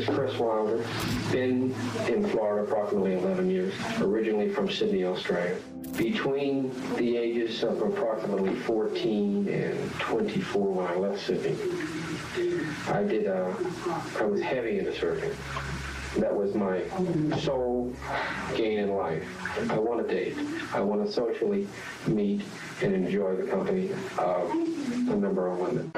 is Chris Wilder. Been in Florida approximately 11 years, originally from Sydney, Australia. Between the ages of approximately 14 and 24 when I left Sydney, I was heavy into surfing. That was my sole gain in life. I want to date. I want to socially meet and enjoy the company of a number of women.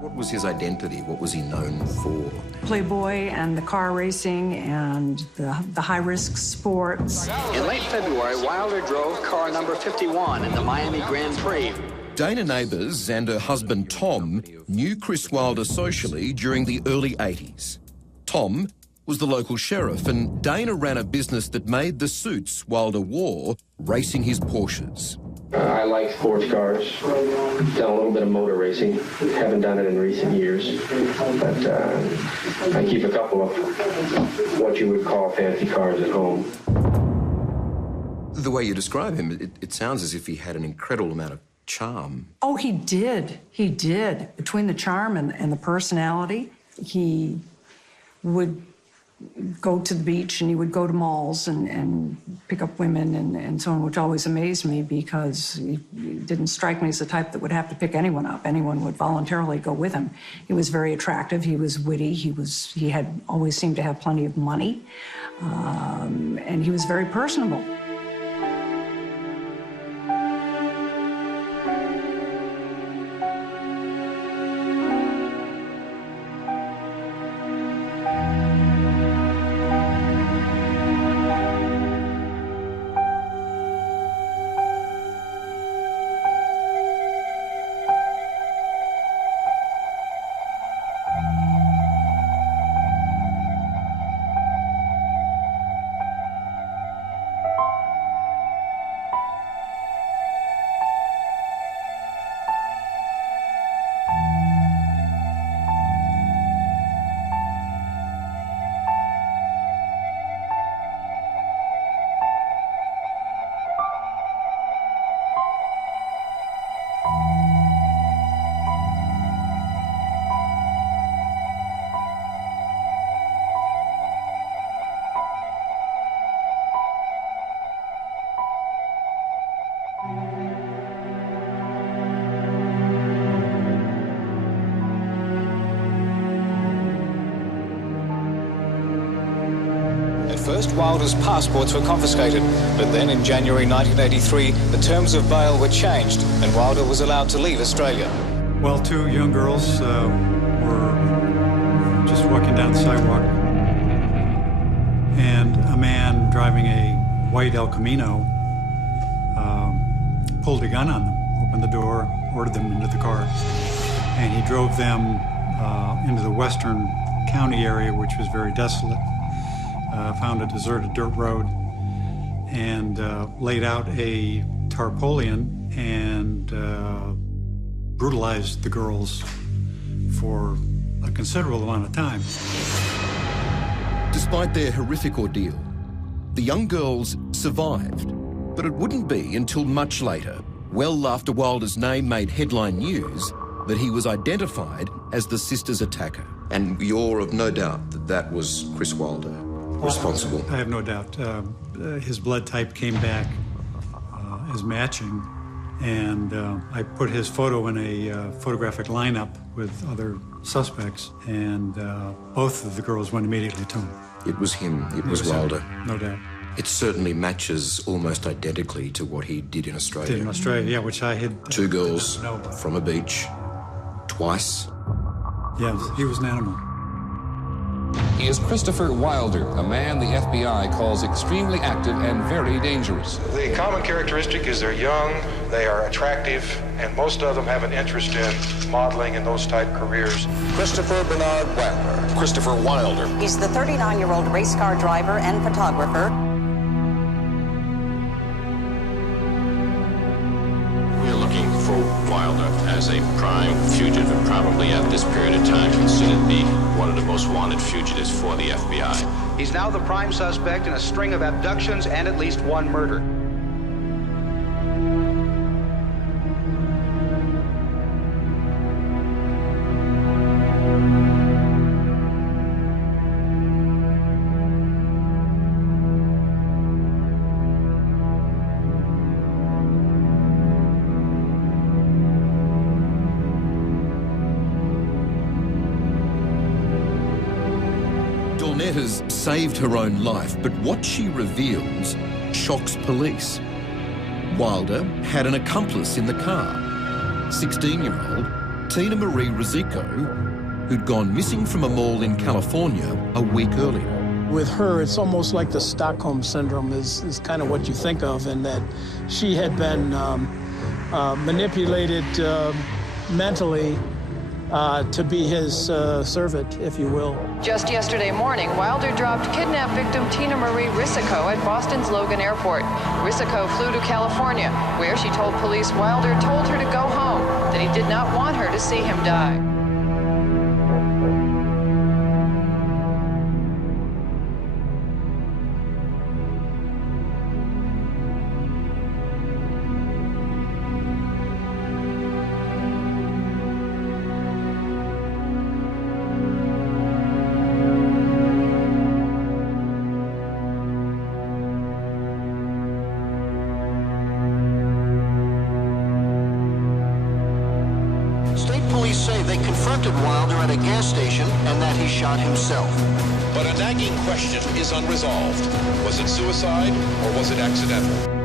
What was his identity? What was he known for? Playboy and the car racing and the high-risk sports. In late February, Wilder drove car number 51 in the Miami Grand Prix. Dana Neighbours and her husband Tom knew Chris Wilder socially during the early 80s. Tom was the local sheriff, and Dana ran a business that made the suits Wilder wore racing his Porsches. I like sports cars, done a little bit of motor racing, haven't done it in recent years, but I keep a couple of what you would call fancy cars at home. The way you describe him, it sounds as if he had an incredible amount of charm. Oh, he did. He did. Between the charm and the personality, he would go to the beach and he would go to malls and pick up women and so on, which always amazed me because he didn't strike me as the type that would have to pick anyone up. Anyone would voluntarily go with him. He was very attractive. He was witty. He had always seemed to have plenty of money, and he was very personable. First, Wilder's passports were confiscated, but then in January 1983, the terms of bail were changed and Wilder was allowed to leave Australia. Well, two young girls were just walking down the sidewalk, and a man driving a white El Camino pulled a gun on them, opened the door, ordered them into the car, and he drove them into the western county area, which was very desolate. Found a deserted dirt road and laid out a tarpaulin and brutalized the girls for a considerable amount of time. Despite their horrific ordeal, the young girls survived, but it wouldn't be until much later, well after Wilder's name made headline news, that he was identified as the sisters' attacker. And you're of no doubt that that was Chris Wilder responsible? I have no doubt. His blood type came back as matching, and I put his photo in a photographic lineup with other suspects, and both of the girls went immediately to him. It was him. It was Wilder. No doubt. It certainly matches almost identically to what he did in Australia. Did in Australia, yeah, which I had... Two girls from a beach, twice. Yes, he was an animal. He is Christopher Wilder, a man the FBI calls extremely active and very dangerous. The common characteristic is they're young, they are attractive, and most of them have an interest in modeling and those type careers. Christopher Bernard Wilder. Christopher Wilder. He's the 39-year-old race car driver and photographer. We're looking for Wilder as a prime fugitive, and probably at this period of time considered to be one of the most wanted fugitives for the FBI. He's now the prime suspect in a string of abductions and at least one murder. Has saved her own life, but what she reveals shocks police. Wilder had an accomplice in the car, 16-year-old Tina Marie Rosico, who'd gone missing from a mall in California a week earlier. With her, it's almost like the Stockholm Syndrome is kind of what you think of, in that she had been manipulated mentally to be his servant, if you will. Just yesterday morning, Wilder dropped kidnapped victim Tina Marie Rosico at Boston's Logan Airport. Rosico flew to California, where she told police Wilder told her to go home, that he did not want her to see him die. assaulted Wilder at a gas station and that he shot himself. But a nagging question is unresolved. Was it suicide or was it accidental?